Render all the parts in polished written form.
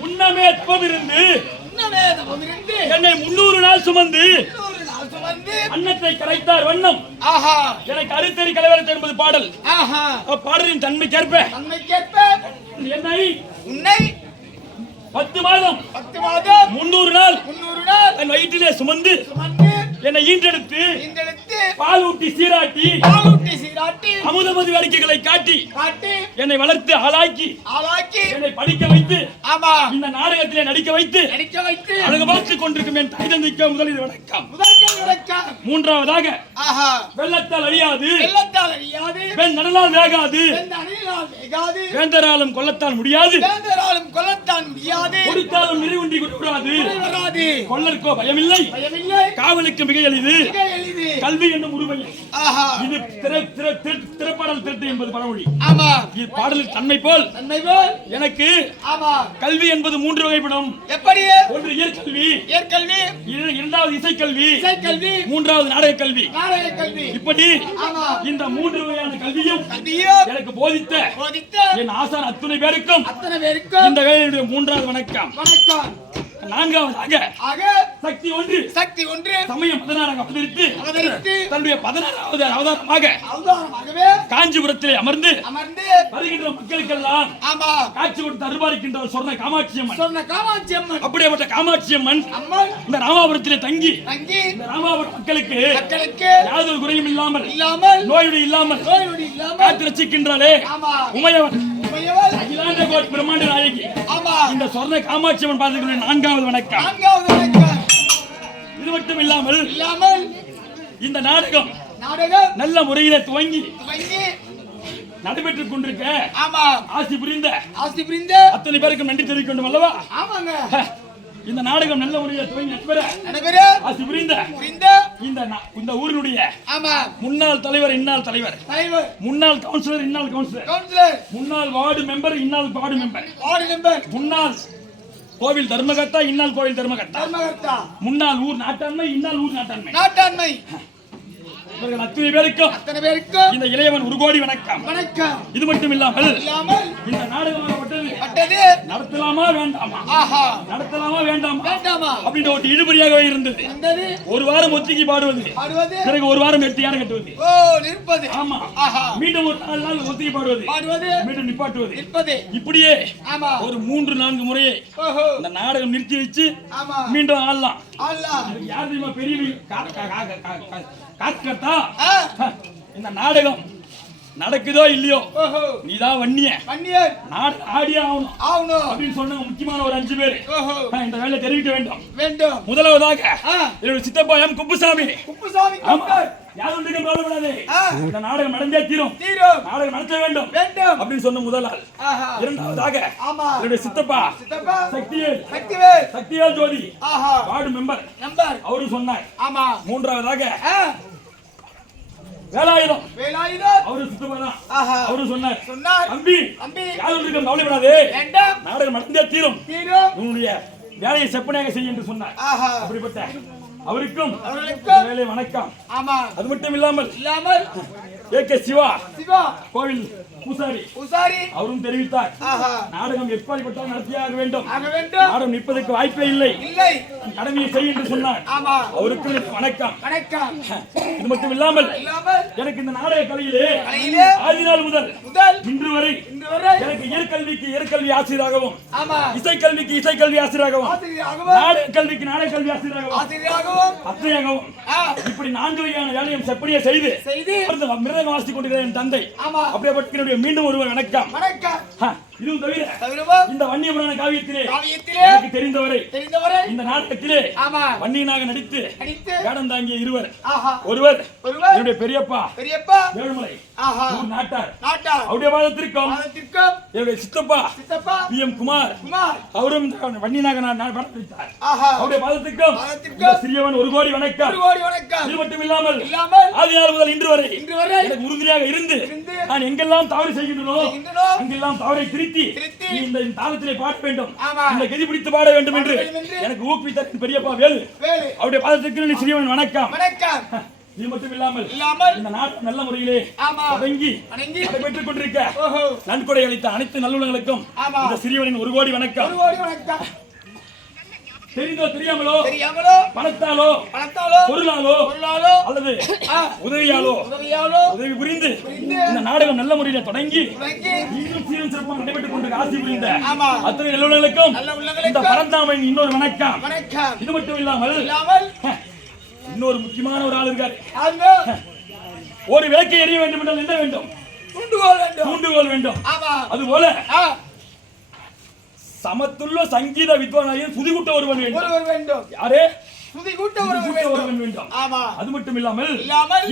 முன்னமே என்னை 300 நாள் சுமந்து அன்னத்தை கரைத்தார் வண்ணம் எனக்கு அறுத்தறி கலவரத்தை என்பது பாடல். பாடலின் தன்மைக்கேற்ப என்னை உன்னை 10 மாதம் 300 நாள் என் வயிற்றிலே சுமந்து என்னை ஈன்றெடுத்து பால் ஊட்டி சீராட்டி அமுதமது வேடிக்கைகளை காட்டி என்னை வளர்த்து ஆளாக்கி என்னை படிக்க வைத்து இந்த நாடகத்திலே நடிக்க வைத்து அழகு பார்த்துக் கொண்டிருக்கும் என் தாய் தந்தைக்கு முதலில் வணக்கம். மூன்றாவதாக வெள்ளத்தால் அழியாது வெண் நடலால் வேகாது வேந்தராலும் கொல்லத்தால் முடியாது கொடுத்தாலும் நிறைவுண்டி கூடாது கொள்ளற்கோ பயமில்லை காவலுக்கு மிக எளிது கல்வி என்னும் உரிமை. இது திரைப்பாடல் திருட்டு என்பது பழமொழி. இது பாடலில் தன்மை போல் எனக்கு கல்வி என்பது 3 வகைப்படும். ஒன்று இயற்கல்வி, இரண்டாவது இசைக்கல்வி, மூன்றாவது நாடக கல்வி. இப்படி இந்த 3 வகையான கல்வியும் எனக்கு போதித்த என் ஆசான் அத்தனை பேருக்கும் இந்த வேலையுடைய 3வது வணக்கம். நான்காவதாக சக்தி ஒன்று சமயம் 16 அவதரித்து தன்னுடைய 16வது அவதாரமாக காஞ்சிபுரத்திலே அமர்ந்து வருகின்ற மக்களுக்கெல்லாம் காட்சி கொடுத்து அருள்பாலிக்கின்ற சொர்ண காமாட்சி அம்மன். அப்படிப்பட்ட காமாட்சி அம்மன் இந்த ராமாபுரத்திலே தங்கி இந்த ராமாபுரம் மக்களுக்கு யாதொரு குறையும் இல்லாமல் நோயுடைய இல்லாமல் காத்து ரசிக்கின்றாலே உமையவன் அகிலாண்ட கோட் பிரம்மாண்ட நாயகி இந்த சொர்ண காமாட்சி அம்மன் பார்த்துக்கிற 4வது வணக்கம். இது மட்டும் இல்லாமல் இந்த நாடகம் நல்ல முறையில துவங்கி நடைபெற்றுக் கொண்டிருக்க ஆசி புரிந்த அத்தனை பேருக்கும் நன்றி தெரிவிக்க வேண்டும் அல்லவா? இந்த நாடகம் நல்ல முறையில் துவங்கி நடைபெற ஆசி புரிந்த இந்த ஊரினுடைய முன்னாள் தலைவர் இன்னாள் தலைவர், முன்னாள் கவுன்சிலர் இன்னாள் கவுன்சிலர், முன்னாள் வார்டு மெம்பர் இன்னாள் வார்டு மெம்பர், முன்னாள் கோவில் தர்மகர்த்தா, இன்னால் கோவில் தர்மகர்த்தா. முன்னாள் ஊர் நாட்டாண்மை, இன்னால் ஊர் நாட்டாண்மை. இவர்கள் அத்தனை பேருக்கும் இந்த இளையவன் ஒரு கோடி வணக்கம். இது மட்டும் இல்லாமல் இந்த நாடகமாகப்பட்டது நடத்தலாமா வேண்டாமா அப்படின்ற ஒரு இழுபறியாகவே இருந்தது. ஒரு வாரம் ஒத்திகை பாடுவது, பிறகு ஒரு வாரம் எடுத்து யாரை கட்டுவது, ஆமா, மீண்டும் ஒரு 4 நாள் ஒத்திகை பாடுவது, மீண்டும் நிப்பாட்டுவது, இப்படியே ஒரு 3-4 முறையை இந்த நாடகம் நிறுத்தி வச்சு மீண்டும் ஆடலாம். யார் தெரியுமா பெரிய காக்கத்தா? இந்த நாடகம் நடக்குதோ இல்லையோ, நீதான் வன்னியர் ஆடியே ஆகணும் அப்படின்னு சொன்ன முக்கியமான ஒரு 5 பேர் இந்த வேலையை தெரிவிக்க வேண்டும். முதலாவதாக என்னுடைய சித்தப்பா எம் குப்புசாமி. யாரும் கவலைப்படாது, இந்த நாடகம் நடந்தே தீரும், நாடகம் நடத்த வேண்டும் அப்படின்னு சொன்ன முதல் ஆள். இரண்டாவதாக என்னுடைய சித்தப்பா சக்திவேல் ஜோதி வார்டு மெம்பர், அவரும் சொன்னார். மூன்றாவதாக வேலாயுதம் அவரு சுத்தமாதான், அவரு சொன்னார், தம்பி யாரும் கவலைப்படாது, நாடகம் நடந்தே தீரும், உன்னுடைய வேலையை செப்பனையாக செய்ய என்று சொன்னார். அப்படிப்பட்ட அவருக்கும் வேலை வணக்கம். அது மட்டும் இல்லாமல் ஏ.கே. சிவா கோவில் பூசாரி அவரும் தெரிவித்தார், நாடகம் எப்படிப்பட்டால் நடத்தியாக வேண்டும், நாடகம் நிற்பதற்கு வாய்ப்பே இல்லை, கடமையை செய்ய என்று சொன்னார். அவருக்கும் வணக்கம். இது மட்டும் இல்லாமல் எனக்கு இந்த நாடக கலையிலே ஆதி நாள் முதல் இன்று வரை எனக்கு இயற்கல்வி ஆசிரியராகவும், இசைக்கல்விக்கு இசைக்கல்வி ஆசிரியராகவும், நாடக கல்விக்கு நாடக கல்வி ஆசிரியராகவும், அத்தையாகவும், இப்படி 4 வகையான வேலையும் செப்பனியை செய்து மிருதங்கம் வாசித்துக் கொண்டிருக்கிற என் தந்தை. அப்படியே மீண்டும் ஒருவர் வணக்கம். இதுவும் தவிர இந்த வன்னிய புராண காவியத்திலே எனக்கு தெரிந்தவரை இந்த நாடகத்திலே வன்னியனாக நடித்து வேடம் தாங்கிய இருவர். ஒருவர் என்னுடைய பெரியப்பா வேலுமலை நாட்டார், அவருடைய பாதத்திற்கும் என்னுடைய சித்தப்பா பி.எம். குமார், அவரும் வன்னியனாக நடித்தார். அவருடைய பாதத்திற்கும் சிறியவன் ஒரு கோடி வணக்கம். இது மட்டும் இல்லாமல் ஆதி நாள் முதல் இன்று வரை எனக்கு உறுதியாக இருந்து நான் எங்கெல்லாம் தவறு செய்கின்றனோ அங்கெல்லாம் தவறை திருத்தி இந்த தாளத்திலே பாட வேண்டும், இந்த கதி பிடித்து பாட வேண்டும் என்று எனக்கு ஊக்குவித்த பெரியப்பா வேலு, அவருடைய பாதத்திற்கு சிறியவன் வணக்கம். இது மட்டும் இல்லாமல் இந்த நாட்டு நல்ல முறையிலே தொடங்கி நடைபெற்றுக் கொண்டிருக்க நன்கொடை அளித்த அனைத்து நல்லுள்ளங்களுக்கும் இந்த சிறியவனின் ஒரு கோடி வணக்கம். தெரிந்தோ தெரியாமலோ பணத்தாலோ பொருளாலோ அல்லது உதவியாலோ உதவி புரிந்து இந்த நாடகம் நல்ல முறையில் தொடங்கி இன்னும் சீரும் சிறப்பாக நடைபெற்றுக் கொண்டு ஆசி புரிந்த அத்தனை நல்லுள்ளங்களுக்கும் இந்த பரந்தாமன் இன்னொரு வணக்கம். இது மட்டும் இல்லாமல் இன்னொரு முக்கியமான ஒரு ஆள் இருக்காரு. ஒரு விளக்கை எரிய வேண்டும் என்றால் என்ன வேண்டும்? தூண்டுகோல் வேண்டும். அதுபோல சமத்துள்ள சங்கீத வித்வானாயும் சுதிகூட்ட ஒருவன் வேண்டும். யாரே? சுதிகூட்ட ஒருவன் வேண்டும். அது மட்டும் இல்லாமல்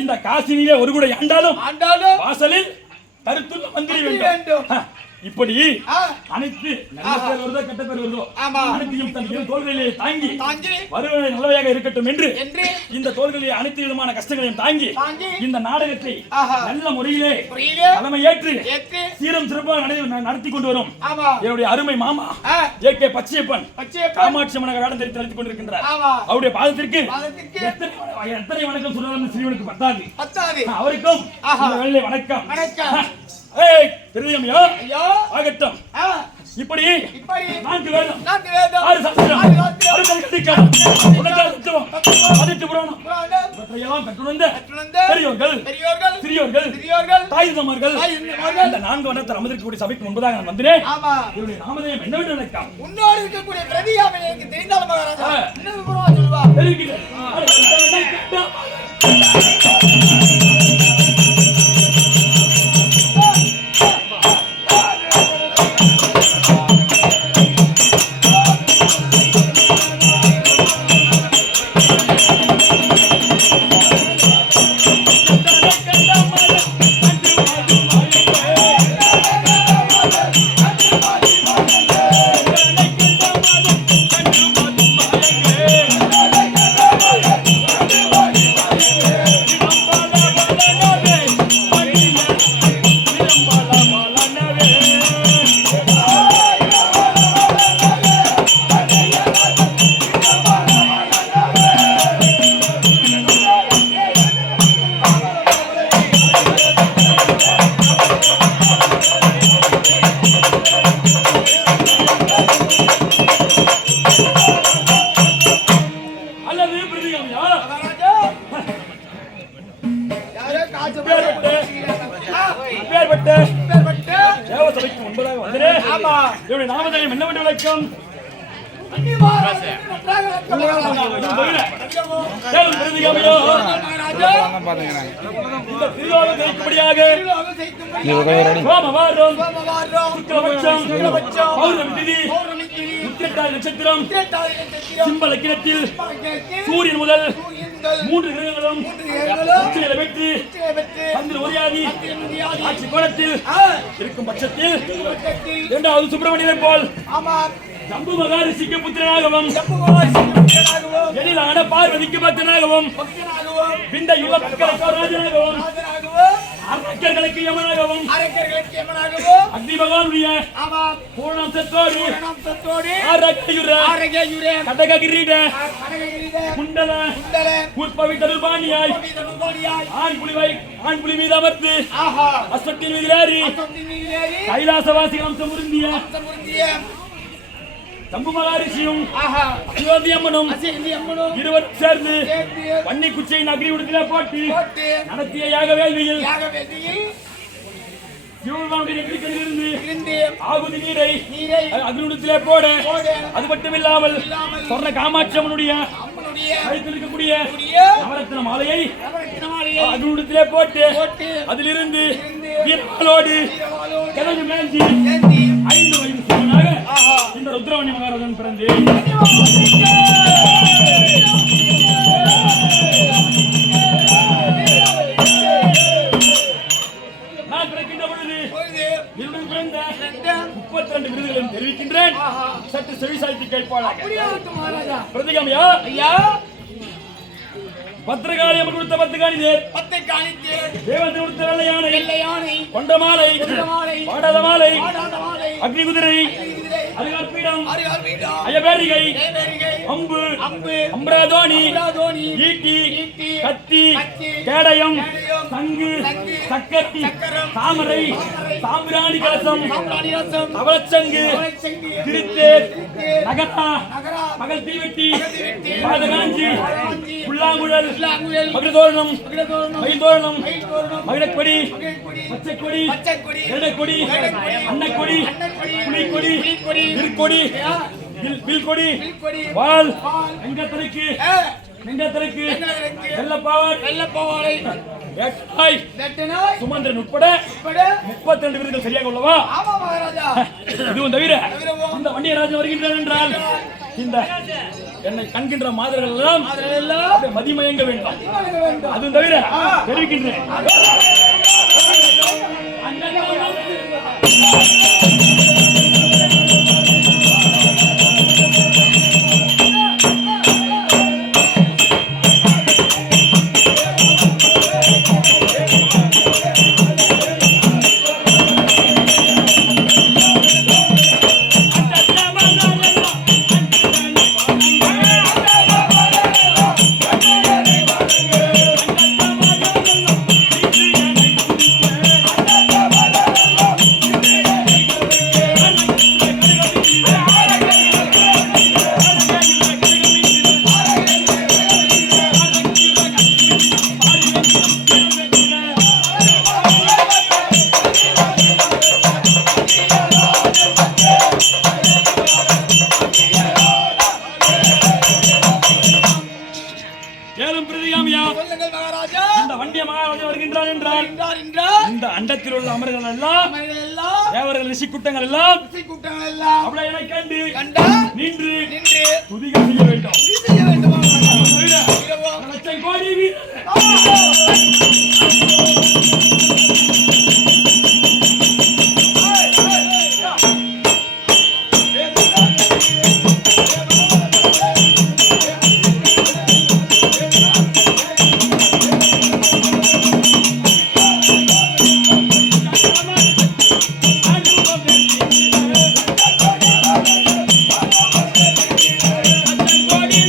இந்த காசினிலே ஒரு கூட ஆண்டாலும் வாசலில் கருத்துள்ள மந்திரி வேண்டும். இப்படி அனைத்து நல்ல பேர் வருதோ கெட்ட பேர் வருதோ அனைத்தையும் தன் தோள்களிலே தாங்கி வருவதை நல்லவையாக இருக்கட்டும் என்று இந்த தோள்களிலே அனைத்து விதமான கஷ்டங்களையும் தாங்கி இந்த நாடகத்தை நல்ல முறையிலே தலைமையேற்று சீரம் சிறப்பாக நடத்தி கொண்டு வரும் என்னுடைய அருமை மாமா ஏ.கே. பச்சையப்பன் காமாட்சி அம்மன் வேடம் தெரிவித்து நடத்தி கொண்டிருக்கின்றார். அவருடைய பாதத்திற்கு எத்தனை வணக்கம் சொன்னாலும் சிறியவனுக்கு பத்தாது. அவருக்கும் வணக்கம். ஆகட்டும். இப்படி 4 வேதம் 6 சாஸ்திரம் 6 கல்விக்காரம் பெரியோர்கள் சிறியோர்கள் தாய் தமர்கள் இந்த 4 வண்ணத்தில் அமர்ந்திருக்கக்கூடிய சபைக்கு முன்பதாக நான் வந்தேன். என்னுடைய நாமதேயம் என்னவென்று நினைക്കാം உன்னோடு இருக்கக்கூடிய பிரதியாமை எனக்கு தெரிந்தாலும் மகாராஜா இன்னும் சொல்லுவா தெரிவிக்கிறேன். வணக்கம். நட்சத்திரம் சிம்பல கிணத்தில் சூரியன் முதல் 3 கிரகங்களும் பெற்று சந்திர உதயாதி ஆட்சி கோலத்தில் இருக்கும் பட்சத்தில் 2வது சுப்பிரமணியனை போல் ஜம்பு மகாரிஷிக்கு புத்திரனாகவும் எழிலான பார்வதிக்கு பக்தனாகவும் இந்த யுவ மக்களுக்கு ராஜனாகவும் அரக்கர்களுக்கு யமனாகவும் அக்னி பகவானுடைய பூர்ணம் சத்தோடு ஆரகயுர கடக கிரீட குண்டல புஷ்பவி தருபாணியாய் ஆண் புலி மீது அமர்ந்து அஸ்வத்தின் மீது ஏறி கைலாசவாசிகள் அம்சம் உருந்திய ஜம்பு மகாரிஷியும் அயோத்தி அம்மனும் இருவரும் சேர்ந்து வன்னி குச்சையின் அக்னி உடத்திலே போட்டு நடத்திய யாக வேள்வியில் சிவபெருமானுடைய நெற்றிக்கண்ணிலிருந்து ஆகுதி நீரை அக்னியுடத்திலே போட அது மட்டுமில்லாமல் சொர்ண காமாட்சி அம்மனுடைய கழுத்தில் இருக்கக்கூடிய நவரத்ன மாலையை அக்னியுடத்திலே போட்டு அதிலிருந்து வீரர்களோடு கிழங்கு மேஞ்சி 5 வயது சிவனாக இந்த ருத்ரவணி மகாராஜன் பிறந்து நான் பிறக்கின்ற பொழுது என்னுடன் பிறந்த 32 விருதுகளையும் தெரிவிக்கின்றேன். சற்று செவிசாய்த்து கேட்பாளாக. பிரதிகாமியா பத்திரகாளி அம்மன் கொடுத்த 10 காணிதேர் தேவதை கொடுத்த வெள்ளை யானை கொண்ட மாலை பாடாத மாலை அக்னி குதிரை அரிகார் பீடம் அயபேரிகை அம்பு அம்பராதோனி ஈட்டி கத்தி கேடயம் சங்கு சக்கரம் தாமரை சாம்பிராணி கலசம் அவலச்சங்கு திருத்தேர் நகரா பகல் தீவெட்டி பாதகாஞ்சி புல்லாங்குழல் மகிழதோரணம் மயில் மகிழக்கொடி பச்சைக்கொடி எடக்கொடி அன்னக்கொடி புலிக்கொடி திருக்கொடி வில்கொடி வால் நெங்கத்தலைக்கு வெள்ளப்பாவாடை சுமந்திரன் உட்பட 32 விருதுகள் சரியாக உள்ளவா? இதுவும் தவிர இந்த வண்டியராஜன் வருகின்றார் என்றால் இந்த என்னை கண்கின்ற மாதர்கள் எல்லாம் மதிமயங்க வேண்டும். அதுவும் தவிர தெரிவிக்கின்றேன். இந்த அண்டத்தில் உள்ள அமர்கள் எல்லாம் தேவர்கள் ரிஷிக்கூட்டங்கள் எல்லாம் அவளை என கண்டு நின்று துதிகள் செய்ய வேண்டும். கோடி Body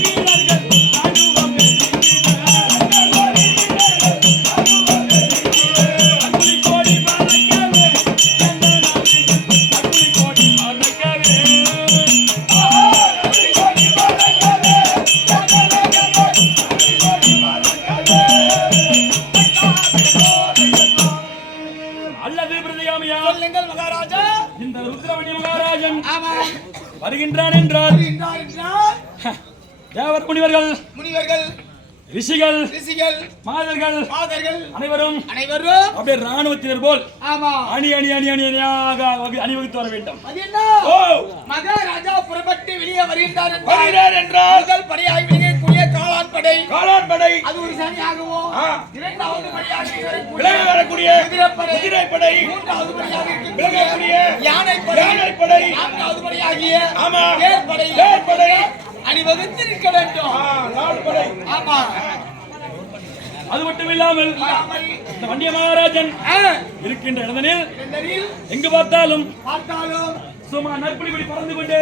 தேவர் முனிவர்கள் முனிவர்கள் ரிஷிகள் ரிஷிகள் மாதர்கள் மாதர்கள் அனைவரும் அப்படியே ராணுவத்தினர் போல் அணி அணி அணி அணி அணியாக அணிவகுத்து வர வேண்டும். மகாராஜா புறப்பட்டு வெளியே வருகின்றார் என்றால் முதல் படையாகி வெளியேக்கூடிய காலான் படை அது ஒரு சனியாகவோ இரண்டாவது படையாக வரக்கூடிய குதிரைப்படை மூன்றாவது படையாக இருக்கக்கூடிய யானைப்படை நான்காவது படையாகிய தேர்ப்படை அணிவகுத்து நிற்க வேண்டும். ஆமா, அது மட்டும் இல்லாமல் இந்த வண்டிய மகாராஜன் இருக்கின்ற இடத்தில் எங்கு பார்த்தாலும் சும்மா நற்புலிபடி பறந்து கொண்டே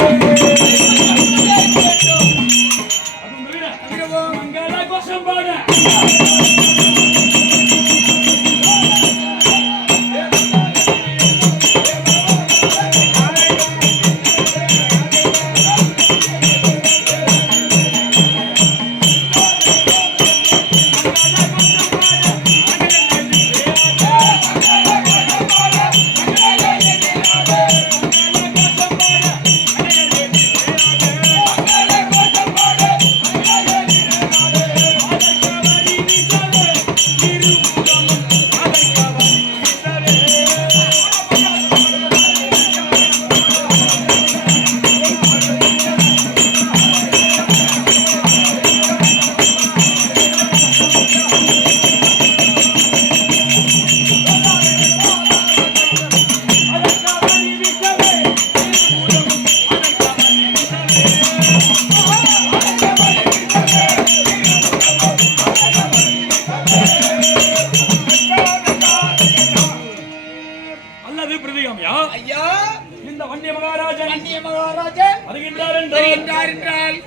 மங்கள கோஷம் பாட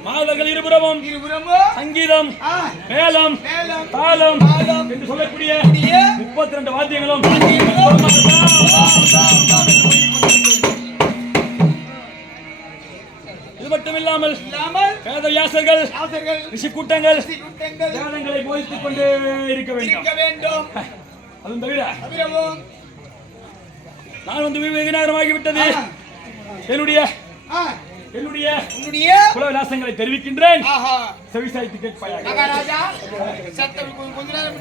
மாதர்கள் இருபுறமும் சங்கீதம் மேளம் தாளம் என்று சொல்லக்கூடிய 32 வாத்தியங்களும் இது மட்டும் இல்லாமல் வேத வியாசர்கள் ரிஷி கூட்டங்கள் வேதங்களை போதித்துக் கொண்டே இருக்க வேண்டும். அதுவும் தவிர நான் வந்து வெகு நேரமாகிவிட்டது. என்னுடைய குலவிலாசங்களை தெரிவிக்கின்றேன். செவிசாய்த்து கேட்பாயாக. மகாராஜா சத்தம் கொஞ்ச நேரம்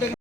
நில்லுங்க.